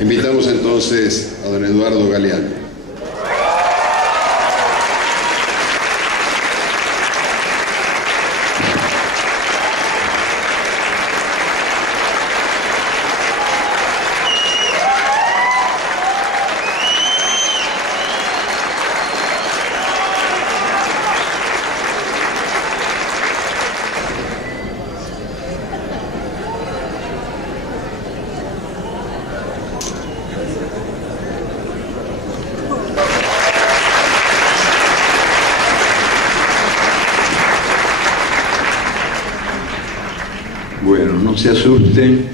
Invitamos entonces a don Eduardo Galeano. Bueno, no se asusten,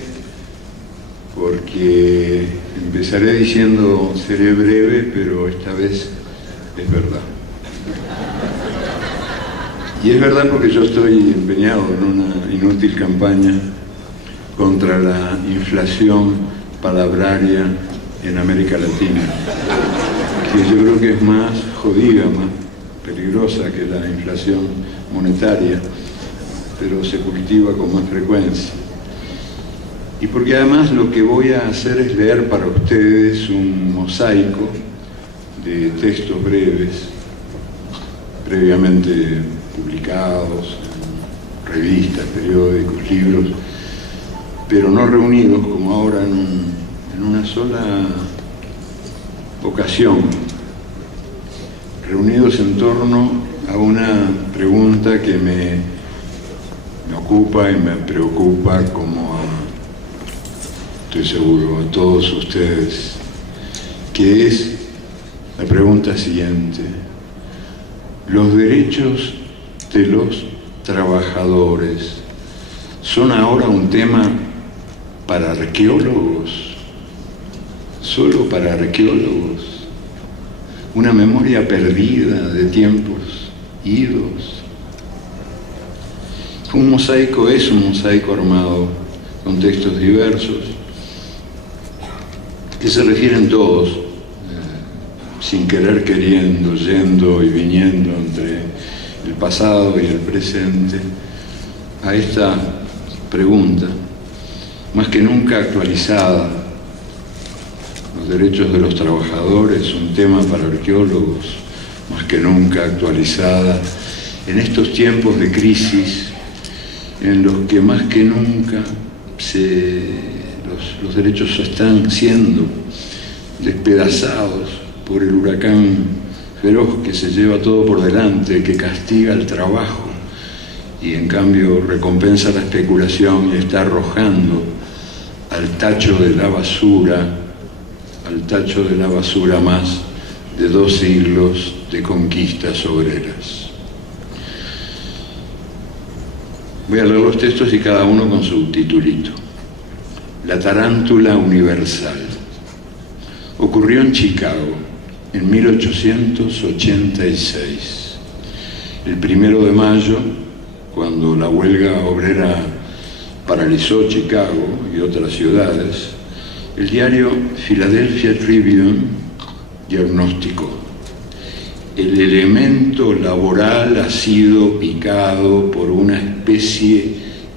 porque empezaré diciendo seré breve, pero esta vez es verdad. Y es verdad porque yo estoy empeñado en una inútil campaña contra la inflación palabraria en América Latina, que yo creo que es más jodida, más peligrosa que la inflación monetaria, pero se cultiva con más frecuencia. Y porque además lo que voy a hacer es leer para ustedes un mosaico de textos breves, previamente publicados en revistas, periódicos, libros, pero no reunidos como ahora en una sola ocasión, reunidos en torno a una pregunta que me ocupa y me preocupa, como estoy seguro a todos ustedes, que es la pregunta siguiente: ¿los derechos de los trabajadores son ahora un tema para arqueólogos? ¿Solo para arqueólogos? ¿Una memoria perdida de tiempos idos? Un mosaico es un mosaico armado con textos diversos que se refieren todos, sin querer queriendo, yendo y viniendo entre el pasado y el presente, a esta pregunta, más que nunca actualizada: los derechos de los trabajadores, un tema para arqueólogos, más que nunca actualizada en estos tiempos de crisis, en los que más que nunca los derechos están siendo despedazados por el huracán feroz que se lleva todo por delante, que castiga el trabajo y en cambio recompensa la especulación y está arrojando al tacho de la basura más de 2 siglos de conquistas obreras. Voy a leer los textos y cada uno con su titulito. La tarántula universal. Ocurrió en Chicago en 1886. El 1 de mayo, cuando la huelga obrera paralizó Chicago y otras ciudades, el diario Philadelphia Tribune diagnosticó: el elemento laboral ha sido picado por una especie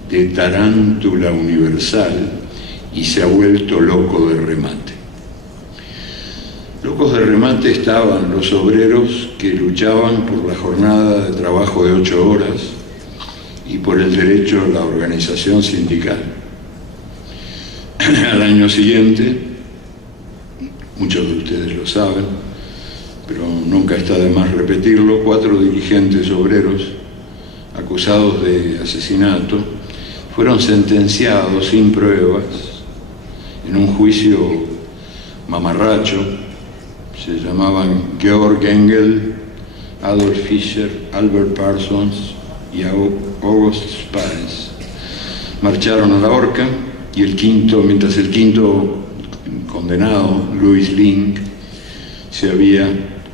de tarántula universal y se ha vuelto loco de remate. Locos de remate estaban los obreros que luchaban por la jornada de trabajo de 8 horas y por el derecho a la organización sindical. Al año siguiente, muchos de ustedes lo saben, pero nunca está de más repetirlo, 4 dirigentes obreros acusados de asesinato fueron sentenciados sin pruebas en un juicio mamarracho. Se llamaban Georg Engel, Adolf Fischer, Albert Parsons y August Spence. Marcharon a la horca y mientras el quinto condenado, Louis Link, se había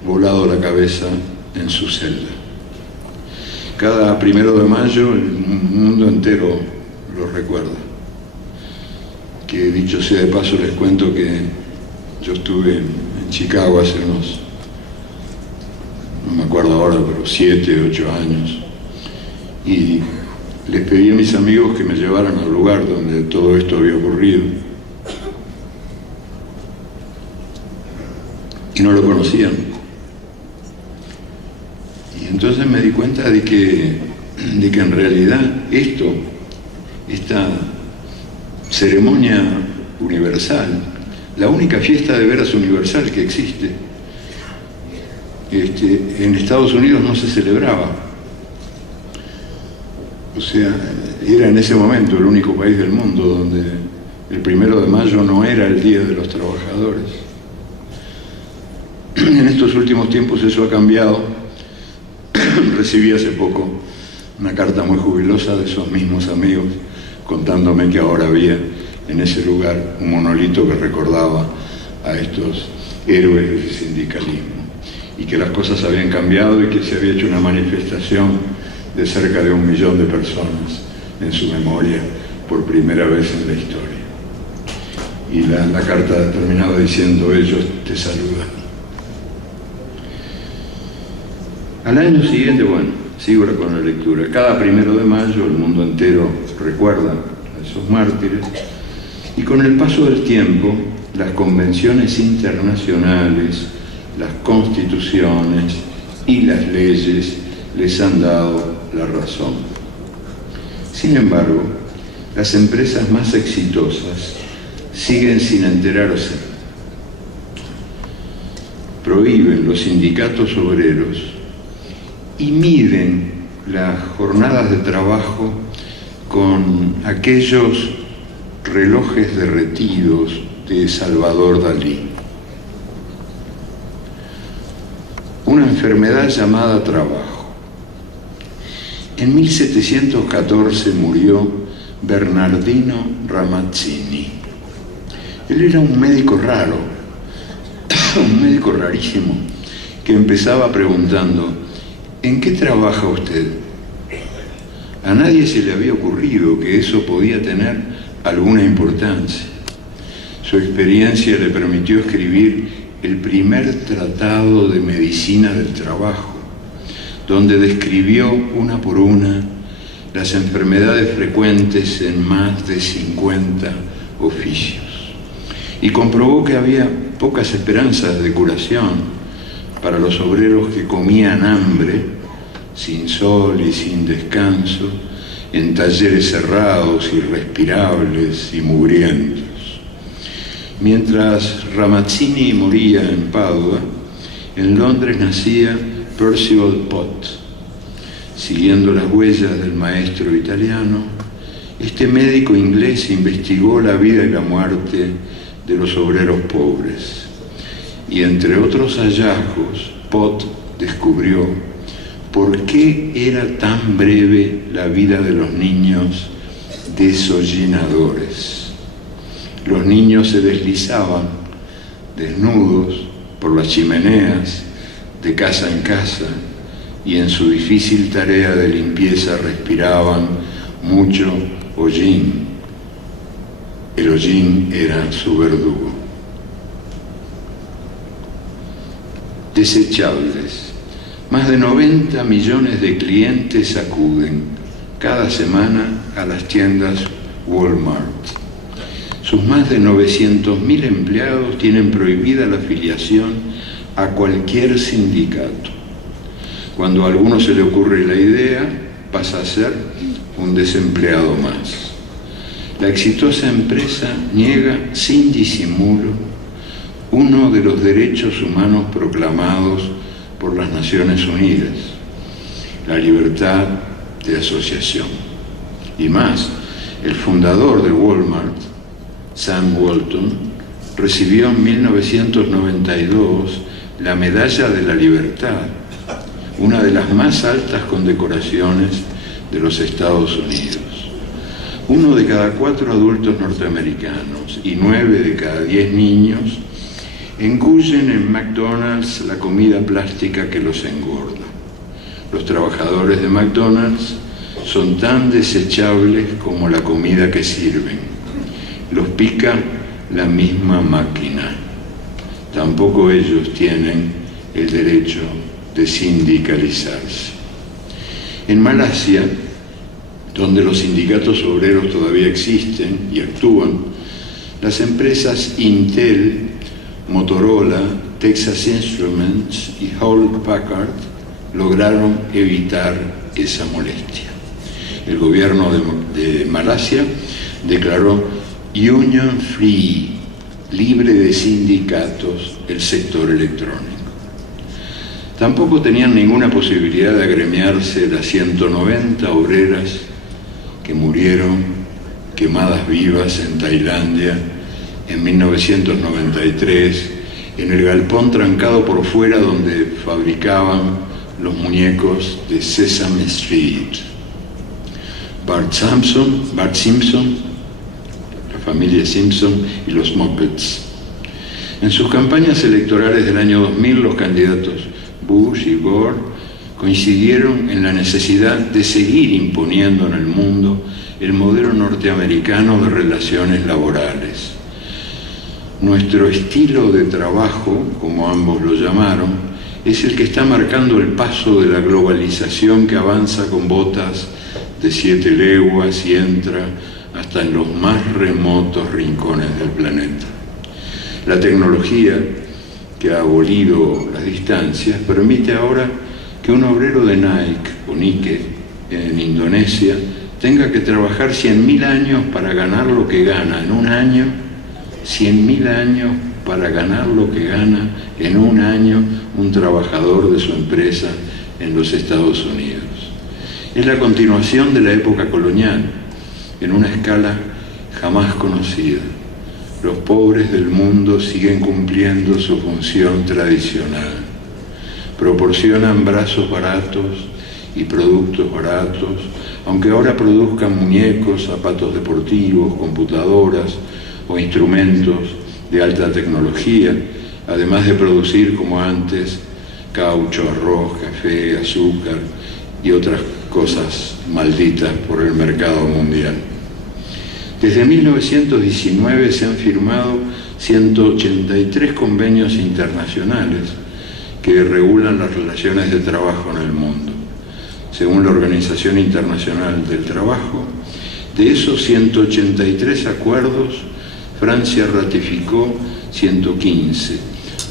volado la cabeza en su celda. Cada 1 de mayo el mundo entero lo recuerda. Que dicho sea de paso, les cuento que yo estuve en Chicago hace unos, no me acuerdo ahora, pero 7, 8 años, y les pedí a mis amigos que me llevaran al lugar donde todo esto había ocurrido. Y no lo conocían. Y entonces me di cuenta de que en realidad esta ceremonia universal, la única fiesta de veras universal que existe, en Estados Unidos no se celebraba. O sea, era en ese momento el único país del mundo donde el 1 de mayo no era el Día de los Trabajadores. En estos últimos tiempos eso ha cambiado. Recibí hace poco una carta muy jubilosa de esos mismos amigos contándome que ahora había en ese lugar un monolito que recordaba a estos héroes del sindicalismo y que las cosas habían cambiado y que se había hecho una manifestación de cerca de 1 millón de personas en su memoria por primera vez en la historia. Y la carta terminaba diciendo: ellos te saludan. Al año siguiente, bueno, sigo con la lectura. Cada 1 de mayo el mundo entero recuerda a esos mártires y con el paso del tiempo las convenciones internacionales, las constituciones y las leyes les han dado la razón. Sin embargo, las empresas más exitosas siguen sin enterarse. Prohíben los sindicatos obreros y miden las jornadas de trabajo con aquellos relojes derretidos de Salvador Dalí. Una enfermedad llamada trabajo. En 1714 murió Bernardino Ramazzini. Él era un médico raro, un médico rarísimo, que empezaba preguntando: ¿en qué trabaja usted? A nadie se le había ocurrido que eso podía tener alguna importancia. Su experiencia le permitió escribir el primer tratado de medicina del trabajo, donde describió una por una las enfermedades frecuentes en más de 50 oficios. Y comprobó que había pocas esperanzas de curación para los obreros que comían hambre, sin sol y sin descanso, en talleres cerrados, irrespirables y mugrientos. Mientras Ramazzini moría en Padua, en Londres nacía Percival Pott. Siguiendo las huellas del maestro italiano, este médico inglés investigó la vida y la muerte de los obreros pobres. Y entre otros hallazgos, Pott descubrió por qué era tan breve la vida de los niños desollinadores. Los niños se deslizaban desnudos por las chimeneas de casa en casa y en su difícil tarea de limpieza respiraban mucho hollín. El hollín era su verdugo. Desechables. Más de 90 millones de clientes acuden cada semana a las tiendas Walmart. Sus más de 900.000 empleados tienen prohibida la afiliación a cualquier sindicato. Cuando a alguno se le ocurre la idea, pasa a ser un desempleado más. La exitosa empresa niega sin disimulo uno de los derechos humanos proclamados por las Naciones Unidas, la libertad de asociación. Y más, el fundador de Walmart, Sam Walton, recibió en 1992 la Medalla de la Libertad, una de las más altas condecoraciones de los Estados Unidos. 1 de cada 4 adultos norteamericanos y 9 de cada 10 niños engullen en McDonald's la comida plástica que los engorda. Los trabajadores de McDonald's son tan desechables como la comida que sirven. Los pica la misma máquina. Tampoco ellos tienen el derecho de sindicalizarse. En Malasia, donde los sindicatos obreros todavía existen y actúan, las empresas Intel, Motorola, Texas Instruments y Hewlett Packard lograron evitar esa molestia. El gobierno de Malasia declaró Union Free, libre de sindicatos, el sector electrónico. Tampoco tenían ninguna posibilidad de agremiarse las 190 obreras que murieron quemadas vivas en Tailandia en 1993, en el galpón trancado por fuera donde fabricaban los muñecos de Sesame Street. Bart Simpson, la familia Simpson y los Muppets. En sus campañas electorales del año 2000, los candidatos Bush y Gore coincidieron en la necesidad de seguir imponiendo en el mundo el modelo norteamericano de relaciones laborales. Nuestro estilo de trabajo, como ambos lo llamaron, es el que está marcando el paso de la globalización que avanza con botas de 7 leguas y entra hasta en los más remotos rincones del planeta. La tecnología, que ha abolido las distancias, permite ahora que un obrero de Nike o Nike en Indonesia tenga que trabajar 100.000 años para ganar lo que gana en un año, 100.000 años para ganar lo que gana en un año un trabajador de su empresa en los Estados Unidos. Es la continuación de la época colonial, en una escala jamás conocida. Los pobres del mundo siguen cumpliendo su función tradicional. Proporcionan brazos baratos y productos baratos, aunque ahora produzcan muñecos, zapatos deportivos, computadoras o instrumentos de alta tecnología, además de producir, como antes, caucho, arroz, café, azúcar y otras cosas malditas por el mercado mundial. Desde 1919 se han firmado 183 convenios internacionales que regulan las relaciones de trabajo en el mundo. Según la Organización Internacional del Trabajo, de esos 183 acuerdos, Francia ratificó 115,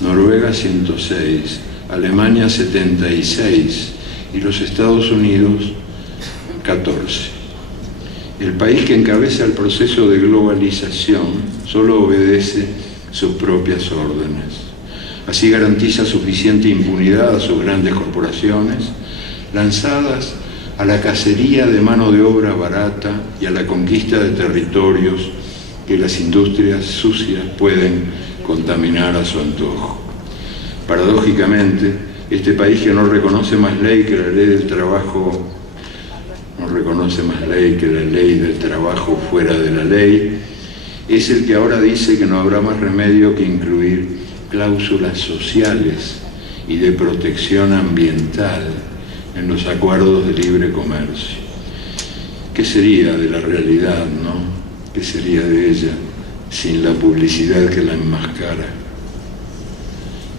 Noruega 106, Alemania 76 y los Estados Unidos 14. El país que encabeza el proceso de globalización solo obedece sus propias órdenes. Así garantiza suficiente impunidad a sus grandes corporaciones, lanzadas a la cacería de mano de obra barata y a la conquista de territorios que las industrias sucias pueden contaminar a su antojo. Paradójicamente, este país que no reconoce más ley que la ley del trabajo, no reconoce más ley que la ley del trabajo fuera de la ley, es el que ahora dice que no habrá más remedio que incluir cláusulas sociales y de protección ambiental en los acuerdos de libre comercio. ¿Qué sería de la realidad, no? ¿Qué sería de ella sin la publicidad que la enmascara?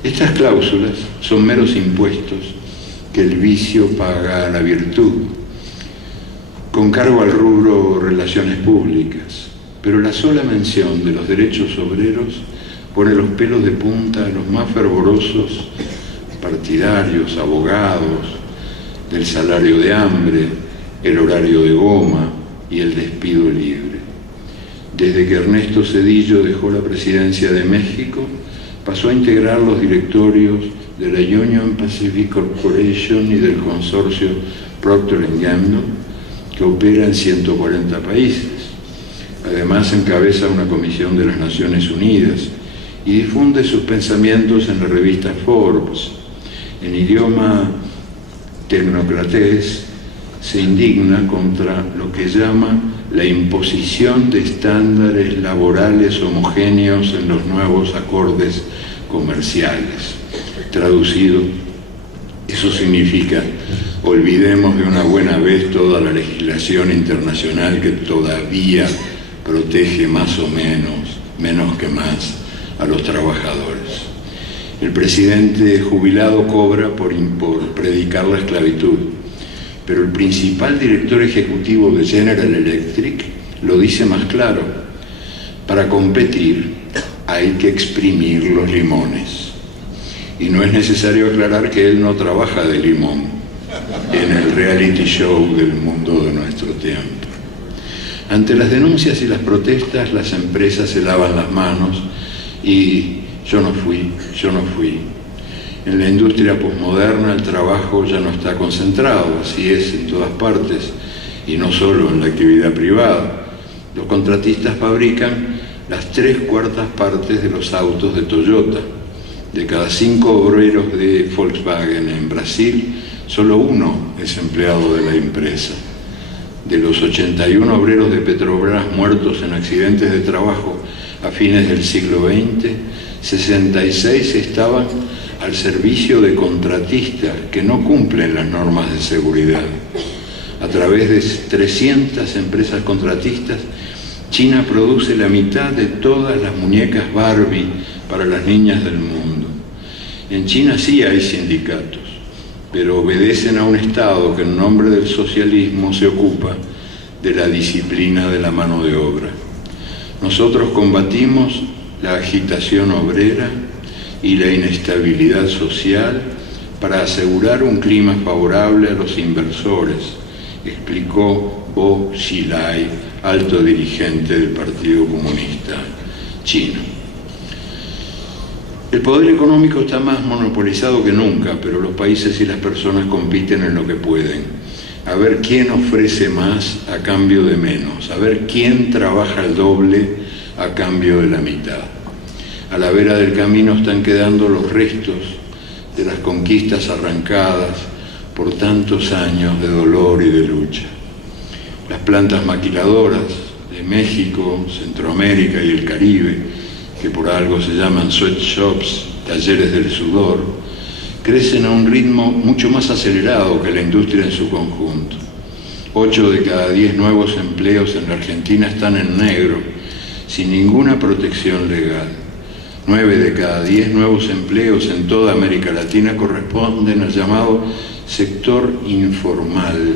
Estas cláusulas son meros impuestos que el vicio paga a la virtud, con cargo al rubro relaciones públicas, pero la sola mención de los derechos obreros pone los pelos de punta a los más fervorosos partidarios, abogados, del salario de hambre, el horario de goma y el despido libre. Desde que Ernesto Zedillo dejó la presidencia de México, pasó a integrar los directorios de la Union Pacific Corporation y del consorcio Procter & Gamble, que opera en 140 países. Además, encabeza una comisión de las Naciones Unidas y difunde sus pensamientos en la revista Forbes. En idioma tecnocratés, se indigna contra lo que llama la imposición de estándares laborales homogéneos en los nuevos acordes comerciales. Traducido, Eso significa, olvidemos de una buena vez toda la legislación internacional que todavía protege más o menos que más, a los trabajadores. El presidente jubilado cobra por predicar la esclavitud, pero el principal director ejecutivo de General Electric lo dice más claro: para competir hay que exprimir los limones. Y no es necesario aclarar que él no trabaja de limón en el reality show del mundo de nuestro tiempo. Ante las denuncias y las protestas, las empresas se lavan las manos y yo no fui. En la industria posmoderna el trabajo ya no está concentrado, así es en todas partes, y no solo en la actividad privada. Los contratistas fabrican las 3/4 partes de los autos de Toyota. De cada 5 obreros de Volkswagen en Brasil, solo 1 es empleado de la empresa. De los 81 obreros de Petrobras muertos en accidentes de trabajo a fines del siglo XX, 66 estaban al servicio de contratistas que no cumplen las normas de seguridad. A través de 300 empresas contratistas, China produce la mitad de todas las muñecas Barbie para las niñas del mundo. En China sí hay sindicatos, pero obedecen a un Estado que en nombre del socialismo se ocupa de la disciplina de la mano de obra. Nosotros combatimos la agitación obrera y la inestabilidad social para asegurar un clima favorable a los inversores, explicó Bo Xilai, alto dirigente del Partido Comunista Chino. El poder económico está más monopolizado que nunca, pero los países y las personas compiten en lo que pueden. A ver quién ofrece más a cambio de menos, a ver quién trabaja el doble a cambio de la mitad. A la vera del camino están quedando los restos de las conquistas arrancadas por tantos años de dolor y de lucha. Las plantas maquiladoras de México, Centroamérica y el Caribe, que por algo se llaman sweatshops, talleres del sudor, crecen a un ritmo mucho más acelerado que la industria en su conjunto. 8 de cada 10 nuevos empleos en la Argentina están en negro, sin ninguna protección legal. 9 de cada 10 nuevos empleos en toda América Latina corresponden al llamado sector informal,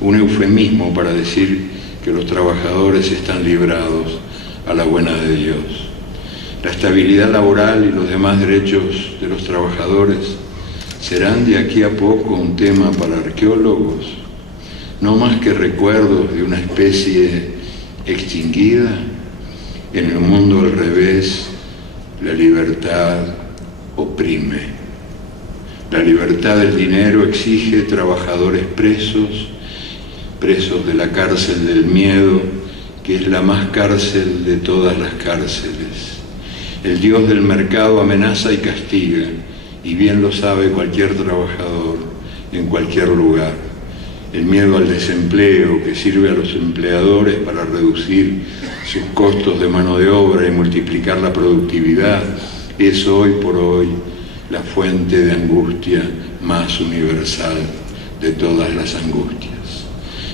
un eufemismo para decir que los trabajadores están librados a la buena de Dios. La estabilidad laboral y los demás derechos de los trabajadores serán de aquí a poco un tema para arqueólogos, no más que recuerdos de una especie extinguida. En el mundo al revés, la libertad oprime. La libertad del dinero exige trabajadores presos de la cárcel del miedo, que es la más cárcel de todas las cárceles. El Dios del mercado amenaza y castiga, y bien lo sabe cualquier trabajador en cualquier lugar. El miedo al desempleo, que sirve a los empleadores para reducir sus costos de mano de obra y multiplicar la productividad, es hoy por hoy la fuente de angustia más universal de todas las angustias.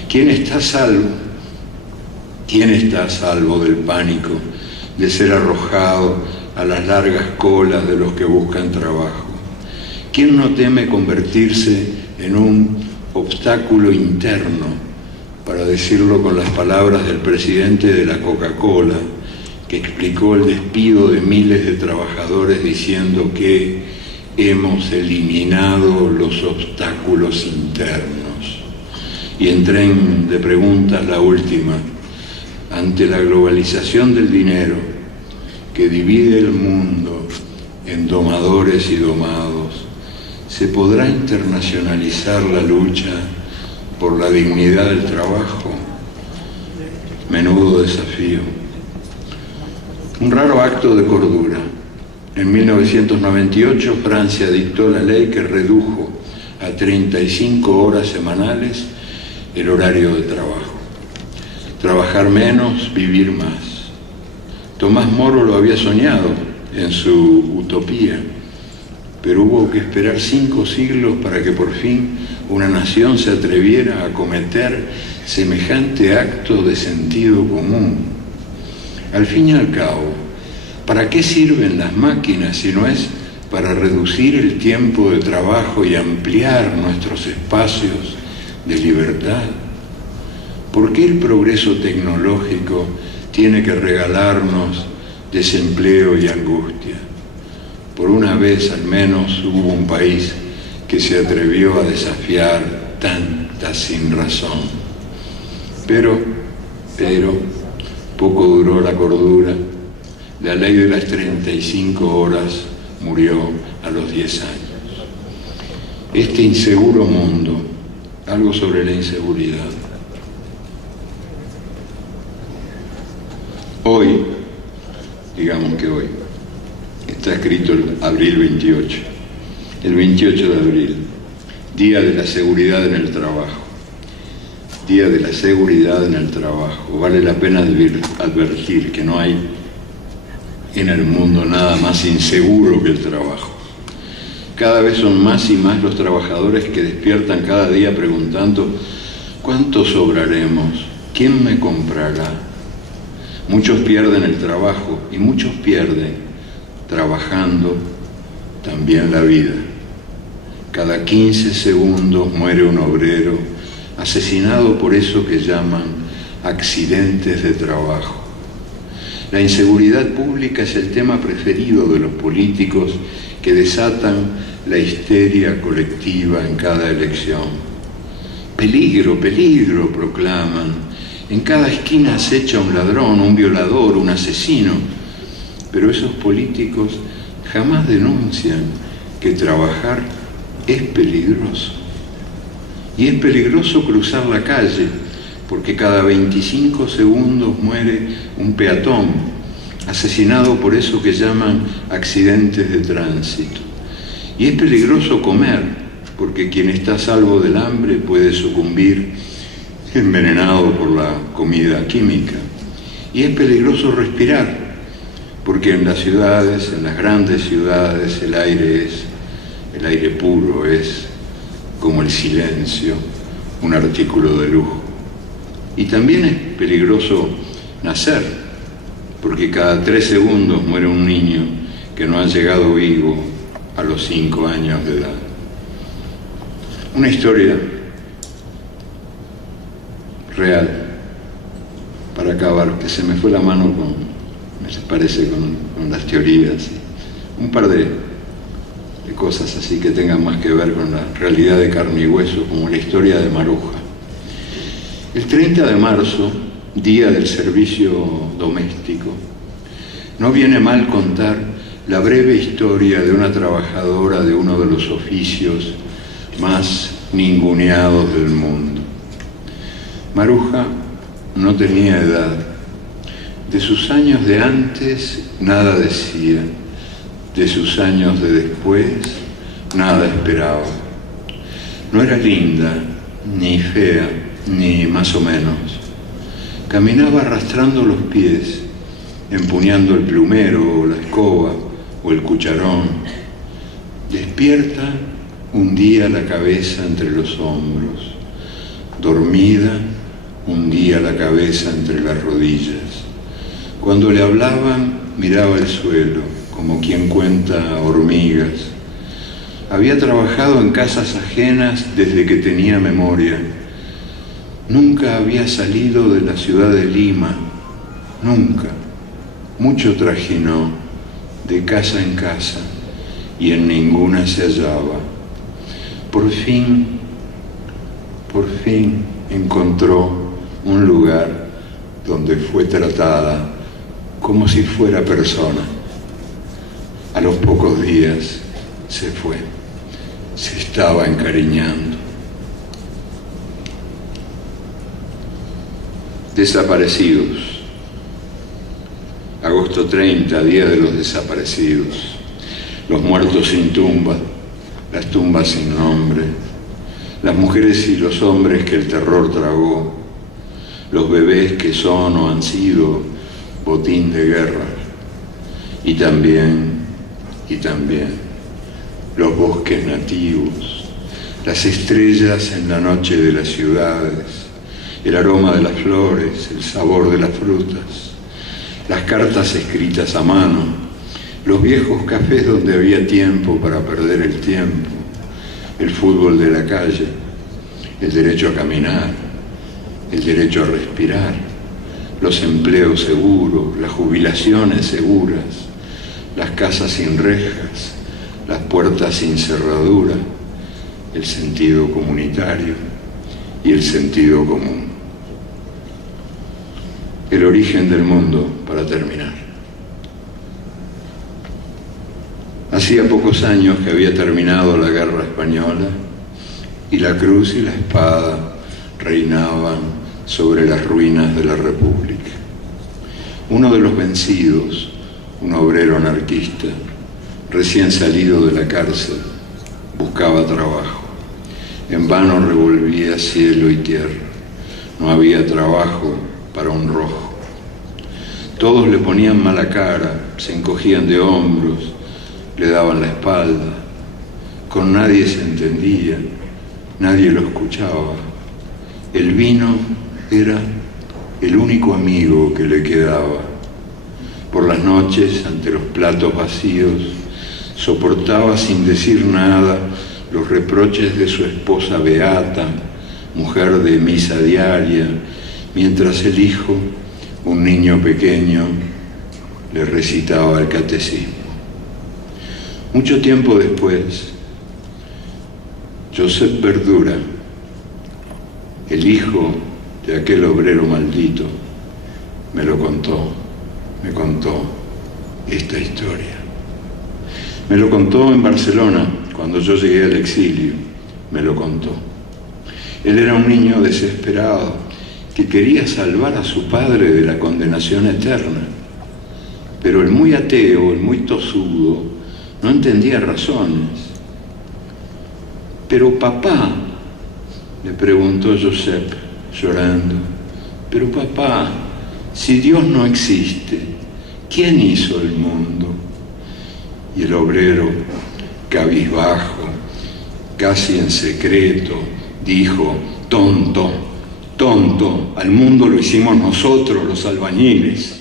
¿Quién está a salvo? ¿Quién está a salvo del pánico de ser arrojado a las largas colas de los que buscan trabajo? ¿Quién no teme convertirse en un obstáculo interno, para decirlo con las palabras del presidente de la Coca-Cola, que explicó el despido de miles de trabajadores diciendo que hemos eliminado los obstáculos internos? Y en tren de preguntas la última: ante la globalización del dinero que divide el mundo en domadores y domados, ¿se podrá internacionalizar la lucha por la dignidad del trabajo? Menudo desafío. Un raro acto de cordura. En 1998 Francia dictó la ley que redujo a 35 horas semanales el horario de trabajo. Trabajar menos, vivir más. Tomás Moro lo había soñado en su utopía, pero hubo que esperar 5 siglos para que por fin una nación se atreviera a cometer semejante acto de sentido común. Al fin y al cabo, ¿para qué sirven las máquinas si no es para reducir el tiempo de trabajo y ampliar nuestros espacios de libertad? ¿Por qué el progreso tecnológico tiene que regalarnos desempleo y angustia? Por una vez al menos hubo un país que se atrevió a desafiar tanta sinrazón. Pero, poco duró la cordura. La ley de las 35 horas murió a los 10 años. Este inseguro mundo, algo sobre la inseguridad. Hoy, digamos que hoy, está escrito el abril 28, el 28 de abril, Día de la Seguridad en el Trabajo. Día de la Seguridad en el Trabajo. Vale la pena advertir que no hay en el mundo nada más inseguro que el trabajo. Cada vez son más y más los trabajadores que despiertan cada día preguntando: ¿cuánto sobraremos? ¿Quién me comprará? Muchos pierden el trabajo y muchos pierden, trabajando, también la vida. Cada 15 segundos muere un obrero asesinado por eso que llaman accidentes de trabajo. La inseguridad pública es el tema preferido de los políticos que desatan la histeria colectiva en cada elección. Peligro, peligro, proclaman. En cada esquina acecha un ladrón, un violador, un asesino. Pero esos políticos jamás denuncian que trabajar es peligroso. Y es peligroso cruzar la calle, porque cada 25 segundos muere un peatón, asesinado por eso que llaman accidentes de tránsito. Y es peligroso comer, porque quien está a salvo del hambre puede sucumbir envenenado por la comida química. Y es peligroso respirar, porque en las ciudades, en las grandes ciudades, el aire puro es, como el silencio, un artículo de lujo. Y también es peligroso nacer, porque cada 3 segundos muere un niño que no ha llegado vivo a los 5 años de edad. Una historia real, para acabar, que se me fue la mano con las teorías, un par de cosas así que tengan más que ver con la realidad de carne y hueso, como la historia de Maruja. El 30 de marzo, Día del Servicio Doméstico, no viene mal contar la breve historia de una trabajadora de uno de los oficios más ninguneados del mundo. Maruja no tenía edad. De sus años de antes nada decía. De sus años de después nada esperaba. No era linda, ni fea, ni más o menos. Caminaba arrastrando los pies, empuñando el plumero o la escoba o el cucharón. Despierta, hundía la cabeza entre los hombros. Dormida, hundía la cabeza entre las rodillas. Cuando le hablaban, miraba el suelo, como quien cuenta hormigas. Había trabajado en casas ajenas desde que tenía memoria. Nunca había salido de la ciudad de Lima, nunca. Mucho trajinó, de casa en casa, y en ninguna se hallaba. Por fin encontró un lugar donde fue tratada como si fuera persona. A los pocos días se fue, se estaba encariñando. Desaparecidos. Agosto 30, Día de los Desaparecidos. Los muertos sin tumba, las tumbas sin nombre, las mujeres y los hombres que el terror tragó, los bebés que son o han sido botín de guerra, y también los bosques nativos, las estrellas en la noche de las ciudades, el aroma de las flores, el sabor de las frutas, las cartas escritas a mano, los viejos cafés donde había tiempo para perder el tiempo, el fútbol de la calle, el derecho a caminar, el derecho a respirar, los empleos seguros, las jubilaciones seguras, las casas sin rejas, las puertas sin cerradura, el sentido comunitario y el sentido común. El origen del mundo, para terminar. Hacía pocos años que había terminado la Guerra Española y la cruz y la espada reinaban sobre las ruinas de la República. Uno de los vencidos, un obrero anarquista, recién salido de la cárcel, buscaba trabajo. En vano revolvía cielo y tierra. No había trabajo para un rojo. Todos le ponían mala cara, se encogían de hombros, le daban la espalda. Con nadie se entendía, nadie lo escuchaba. El vino era el único amigo que le quedaba. Por las noches, ante los platos vacíos, soportaba sin decir nada los reproches de su esposa beata, mujer de misa diaria, mientras el hijo, un niño pequeño, le recitaba el catecismo. Mucho tiempo después, Josep Verdura, el hijo de aquel obrero maldito, me contó esta historia. Me lo contó en Barcelona, cuando yo llegué al exilio, me lo contó. Él era un niño desesperado que quería salvar a su padre de la condenación eterna, pero el muy ateo, el muy tosudo, no entendía razones. Pero papá, le preguntó Josep, llorando, pero papá, si Dios no existe, ¿quién hizo el mundo? Y el obrero, cabizbajo, casi en secreto, dijo, tonto, tonto, al mundo lo hicimos nosotros, los albañiles.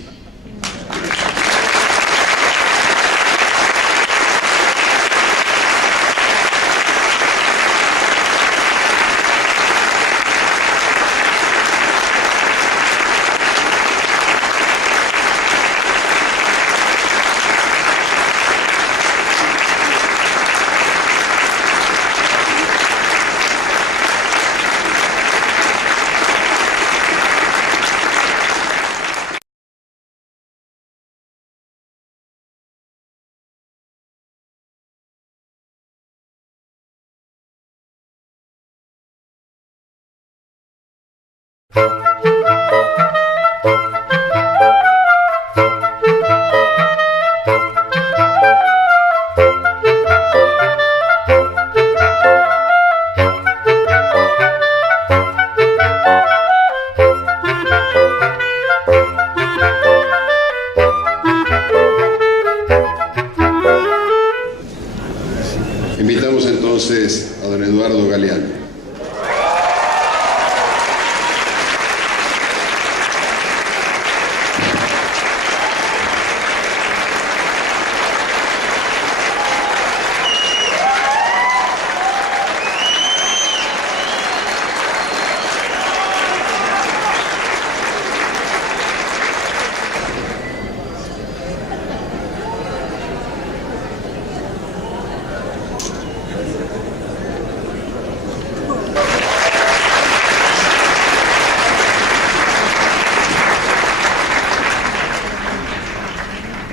Invitamos entonces a don Eduardo Galeano.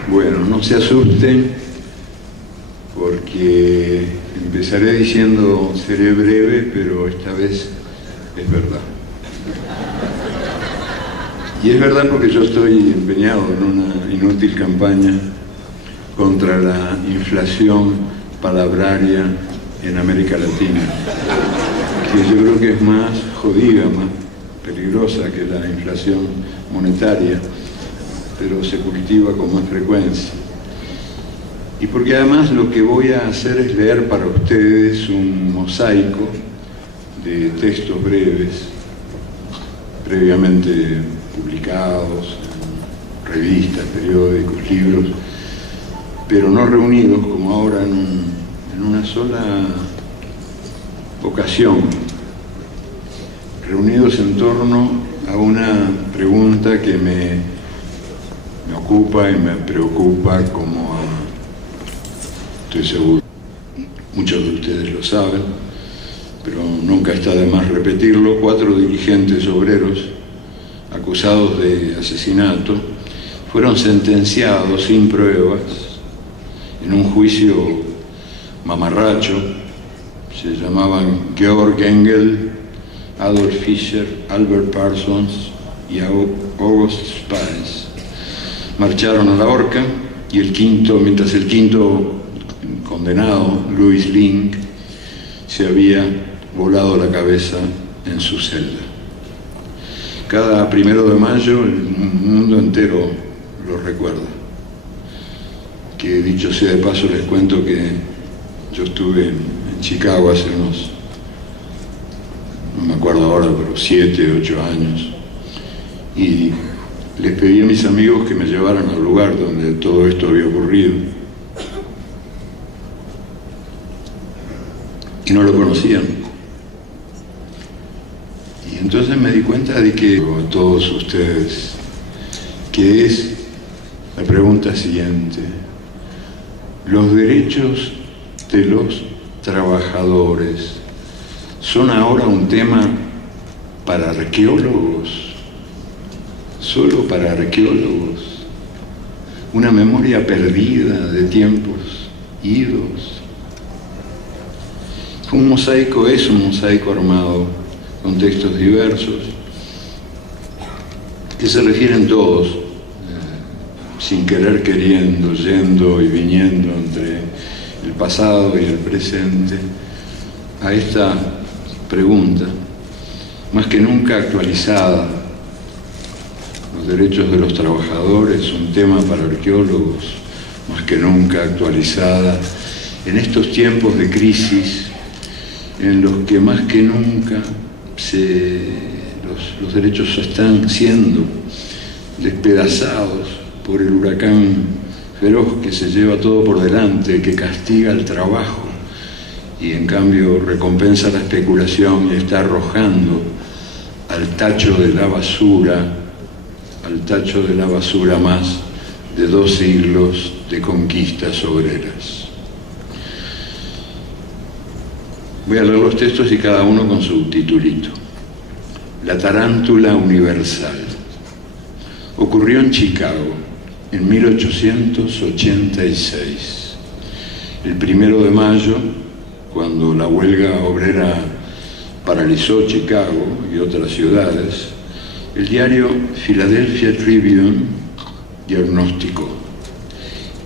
Bueno, no se asusten, porque empezaré diciendo seré breve, pero esta vez es verdad. Y es verdad porque yo estoy empeñado en una inútil campaña contra la inflación palabraria en América Latina, que yo creo que es más jodida, más peligrosa que la inflación monetaria, pero se cultiva con más frecuencia. y porque además lo que voy a hacer es leer para ustedes un mosaico de textos breves, previamente publicados en revistas, periódicos, libros, pero no reunidos como ahora en una sola ocasión, reunidos en torno a una pregunta que me ocupa y me preocupa, como estoy seguro muchos de ustedes lo saben, pero nunca está de más repetirlo. 4 dirigentes obreros acusados de asesinato fueron sentenciados sin pruebas en un juicio mamarracho. Se llamaban Georg Engel, Adolf Fischer, Albert Parsons y August Spies. Marcharon a la horca y mientras el quinto condenado, Louis Link, se había volado la cabeza en su celda. Cada 1 de mayo el mundo entero lo recuerda. Que dicho sea de paso, les cuento que yo estuve en Chicago hace unos, no me acuerdo ahora, pero 7, 8 años, y les pedí a mis amigos que me llevaran al lugar donde todo esto había ocurrido, y no lo conocían. Y entonces me di cuenta de que a todos ustedes, que es la pregunta siguiente: ¿los derechos de los trabajadores son ahora un tema para arqueólogos? ¿Solo para arqueólogos? ¿Una memoria perdida de tiempos idos? Es un mosaico armado con textos diversos que se refieren todos, sin querer queriendo, yendo y viniendo entre el pasado y el presente, a esta pregunta, más que nunca actualizada: los derechos de los trabajadores, un tema para arqueólogos, más que nunca actualizada en estos tiempos de crisis en los que más que nunca los derechos están siendo despedazados por el huracán feroz que se lleva todo por delante, que castiga el trabajo y en cambio recompensa la especulación y está arrojando al tacho de la basura más de 2 siglos de conquistas obreras. Voy a leer los textos y cada uno con su titulito. La tarántula universal. Ocurrió en Chicago en 1886. El 1 de mayo, cuando la huelga obrera paralizó Chicago y otras ciudades, el diario Philadelphia Tribune diagnosticó: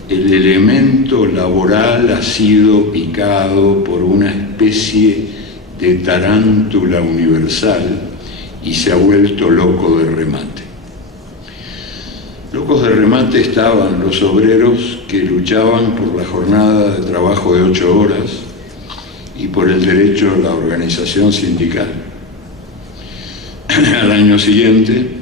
el elemento laboral ha sido picado por una especie de tarántula universal y se ha vuelto loco de remate. Locos de remate estaban los obreros que luchaban por la jornada de trabajo de 8 horas y por el derecho a la organización sindical. Al año siguiente,